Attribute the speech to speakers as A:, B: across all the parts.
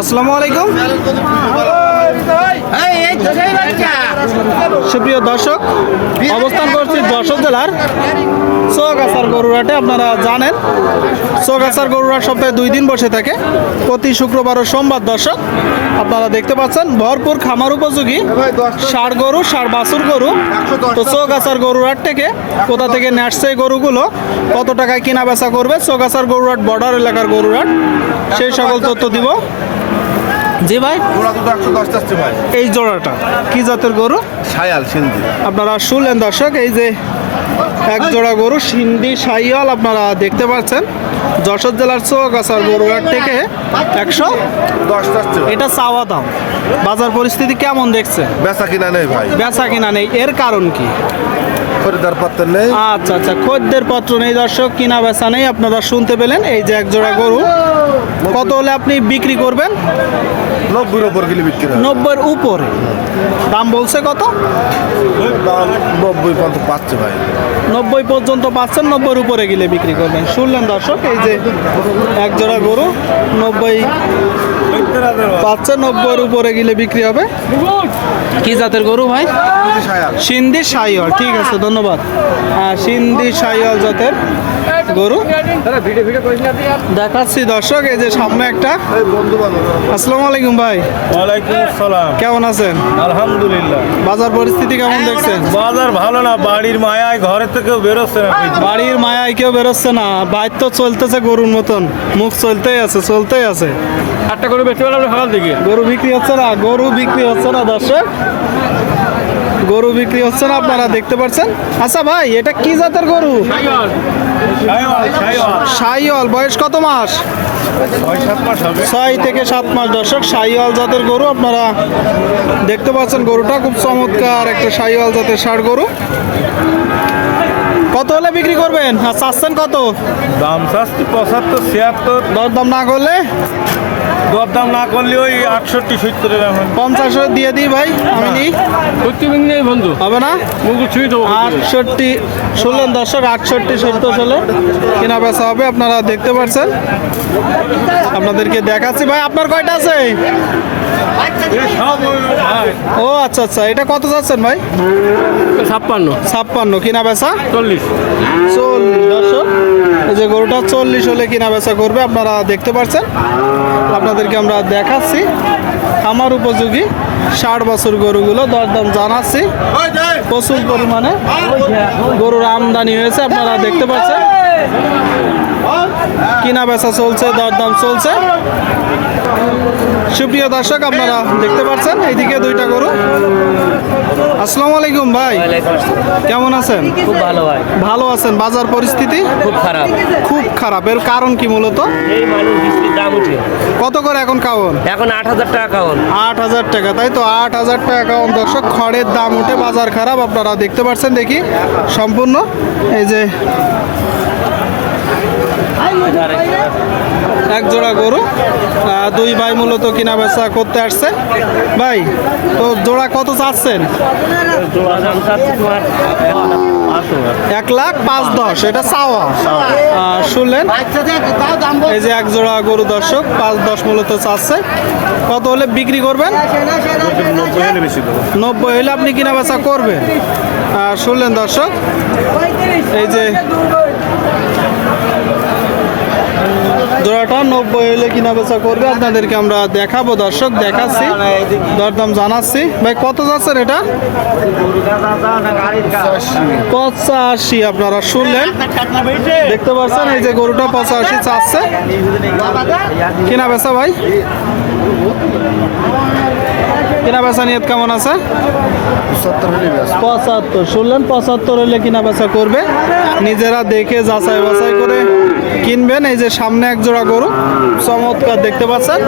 A: আসসালামু আলাইকুম। সুপ্রিয় দর্শক অবস্থান করছি যশোর জেলার চৌগাছার গরুরাটে আপনারা জানেন। চৌগাছার গরুরাট সপ্তাহে দুই দিন বসে থাকে। প্রতি শুক্রবার ও সোমবার দর্শক আপনারা দেখতে পাচ্ছেন ভরপুর খামার উপযোগী ষাড় গরু ষাড় বাছুর গরু। তো চৌগাছার গরুরাট থেকে কোথা থেকে নেটছে গরুগুলো কত টাকায় কিনা বেচা করবে চৌগাছার গরুরাট বর্ডার এলাকার গরুরাট সেই সকল তথ্য দিব। জি ভাই। এই জোড়াটা কি জাতের গরু?
B: সায়াল সিন্ধি।
A: আপনারা শুনলেন দর্শক এই যে এক জোড়া গরু সিন্ধি সাইয়াল আপনারা দেখতে পাচ্ছেন। যশোর জেলার চৌগাছার গরুহাট থেকে একশো। এটা চাওয়া দাম। বাজার পরিস্থিতি কেমন দেখছে?
B: বেচা কিনা নেই ভাই।
A: বেচা কিনা নেই। এর কারণ কি?
B: খরিদার পাত্র নেই।
A: আচ্ছা আচ্ছা খদ্দের পত্র নেই দর্শক কিনা বেচা নেই আপনারা শুনতে পেলেন। এই যে এক জোড়া গরু। কত হলে আপনি বিক্রি করবেন?
B: নব্বইয়ের ওপর গেলে বিক্রি হয়।
A: নব্বইয়ের উপরে। দাম বলছে কত?
B: দাম নব্বই পর্যন্ত পাচ্ছে ভাই।
A: নব্বই পর্যন্ত পাচ্ছেন নব্বইয়ের উপরে গেলে বিক্রি করবেন। শুনলেন দর্শক এই যে এক জোড়া গরু নব্বই পাচ্ছেন নব্বইয়ের উপরে গেলে বিক্রি হবে। কি জাতের গরু ভাই? সিন্ধি সাইওয়াল ঠিক আছে ধন্যবাদ। হ্যাঁ সিন্ধি সাইওয়াল জাতের। গরু? দেখাচ্ছি দর্শক এই যে সামনে একটা।
B: এই বন্ধু বান্ধব
A: আসসালামু আলাইকুম ভাই। কেমন আছেন?
C: আলহামদুলিল্লাহ।
A: বাজার পরিস্থিতি কেমন দেখছেন?
C: বাজার ভালো না বাড়ির মায়ায় ঘরের থেকেও বেরোচ্ছে না।
A: বাড়ির মায়ায় কেউ বেরোচ্ছে না। বাইর তো চলতেছে গরুর মতন। মুখ চলতেই আছে চলতেই আছে।
C: আটটা করে বেচতে পারলাম সকাল
A: গরু বিক্রি হচ্ছে না গরু বিক্রি হচ্ছে না দর্শক। গরু বিক্রি হচ্ছে না, আপনারা দেখতে পাচ্ছেন। আচ্ছা ভাই, এটা কি জাতের গরু? সাইওয়াল বয়স কত মাস?
C: ছয়
A: থেকে সাত মাস। দর্শক সাইওয়াল জাতের গরু আপনারা দেখতে পাচ্ছেন। গরুটা খুব চমৎকার একটা সাইওয়াল জাতের ষাড় গরু। কত হলে বিক্রি করবেন? আর চাচ্ছেন কত?
C: দাম শাস্তি পঁচাত্তর ছিয়াত্তর।
A: দরদাম না করলে?
C: দরদাম না করলে ওই আটষট্টি সত্তরের এখন
A: পঞ্চাশ দিয়ে দিই ভাই আমি নিই।
C: সত্যি নেই বন্ধু।
A: হবে না?
C: মুখ ছুঁই দেবো।
A: আটষট্টি শুনলেন দর্শক আটষট্টি সত্তর হলে কেনা বেচা হবে আপনারা দেখতে পাচ্ছেন আপনাদেরকে দেখাচ্ছি। ভাই আপনার কয়টা আছে? ও আচ্ছা আচ্ছা। এটা কত যাচ্ছেন ভাই?
C: ছাপ্পান্ন।
A: ছাপ্পান্ন। কিনা বেচা?
C: চল্লিশ।
A: চল্লিশ দর্শক। এই যে গরুটা চল্লিশ হলে কিনা বেচা করবে আপনারা দেখতে পাচ্ছেন আপনাদেরকে আমরা দেখাচ্ছি। খামার উপযোগী ষাট বছর গরুগুলো দরদাম জানাচ্ছি। প্রচুর পরিমাণে গরুর আমদানি হয়েছে আপনারা দেখতে পাচ্ছেন। কিনা বেচা চলছে দরদাম চলছে। সুপ্রিয় দর্শক আপনারা দেখতে পাচ্ছেন এইদিকে দুইটা গরু। আসসালামু আলাইকুম ভাই। কেমন আছেন?
D: খুব ভালো হয়
A: ভালো আছেন বাজার পরিস্থিতি?
D: খুব খারাপ।
A: খুব খারাপ। এর কারণ কি মূলত?
D: এই মানুষ দাম উঠে।
A: কত করে এখন কাউন
D: এখন আট হাজার টাকা কাউন
A: আট হাজার টাকা তাই তো? আট হাজার টাকা কাউন দর্শক খড়ের দাম উঠে বাজার খারাপ। আপনারা দেখতে পাচ্ছেন দেখি সম্পূর্ণ। এই যে এক জোড়া গরু দুই ভাই মূলত কিনা বেচা করতে আসছে ভাই, তো জোড়া কত চাচ্ছেন? এক লাখ পাঁচ দশ, এটা চাওয়া। শুনলেন? এই যে এক জোড়া গরু দর্শক, পাঁচ দশ মূলত চাচ্ছে। কত হলে বিক্রি করবেন?
C: নব্বই হলে
A: আপনি কিনা বেচা করবেন। শুনলেন দর্শক? এই যে জোড়াটা নব্বই হলে কিনা বেচা করবে। আপনাদেরকে আমরা দেখাবো, দর্শক দেখাচ্ছি। দরদাম জানাচ্ছি। ভাই, কত যাচ্ছেন এটা? পঁচাশি, আপনারা শুনলেন। দেখতে পাচ্ছেন, এই যে গরুটা পঁচাশি চাচ্ছে। কিনা বেচা ভাই? কিনা বেচা নিয়ত কেমন আছে? পঁচাত্তর, শুনলেন? পঁচাত্তর হলে কিনা বেচা করবে। নিজেরা দেখে যাচাই বাছাই করে কিনবেন এই যে সামনে এক জোড়া গরু। চমৎকার দেখতে পাচ্ছেন?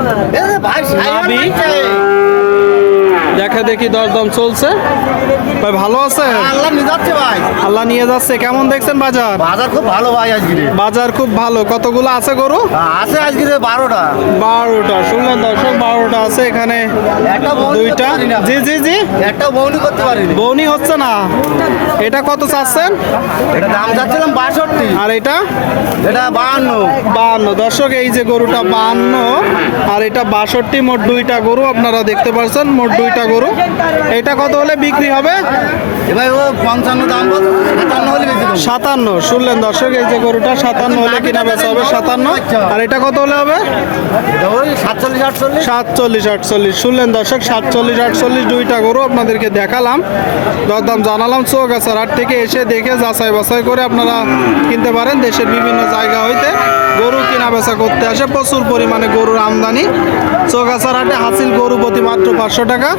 A: দেখা দেখি দরদম চলছে। ভাই ভালো আছে?
B: আল্লাহ নিয়ে যাচ্ছে ভাই।
A: আল্লাহ নিয়ে যাচ্ছে। কেমন দেখছেন বাজার?
B: বাজার খুব ভালো ভাই আজকে।
A: বাজার খুব ভালো। কতগুলো আছে গরু?
B: আছে আজকে বারোটা।
A: বারোটা। শুনলেন দর্শক বারোটা আছে এখানে। দুইটা। জি জি জি।
B: একটা বউনি করতে পারিনি।
A: বৌনি হচ্ছে না। এটা কত চাচ্ছেন?
B: এটা দাম যাচ্ছিলাম বাষট্টি।
A: আর এটা?
B: এটা বাহান্ন।
A: বাহান্ন। দর্শক এই যে গরুটা বাহান্ন আর এটা বাষট্টি মোট দুইটা গরু আপনারা দেখতে পাচ্ছেন মোট দুইটা গরু। এটা কত হলে বিক্রি হবে?
B: এবার ও পঞ্চান্ন দাম সাতান্ন হলে
A: সাতান্ন। শুনলেন দর্শক এই যে গরুটা সাতান্ন হলে কিনা বেচা হবে সাতান্ন। আর এটা কত হলে হবে?
B: সাতচল্লিশ আটচল্লিশ।
A: সাতচল্লিশ আটচল্লিশ। শুনলেন দর্শক সাতচল্লিশ আটচল্লিশ দুইটা গরু আপনাদেরকে দেখালাম। দরদাম জানালাম চৌগাছার হাট থেকে এসে দেখে যাচাই বাছাই করে আপনারা কিনতে পারেন। দেশের বিভিন্ন জায়গা হইতে গরু কেনা বেচা করতে আসে। প্রচুর পরিমাণে গরুর আমদানি। চৌগাছার হাটে হাসিল গরু প্রতি মাত্র পাঁচশো টাকা।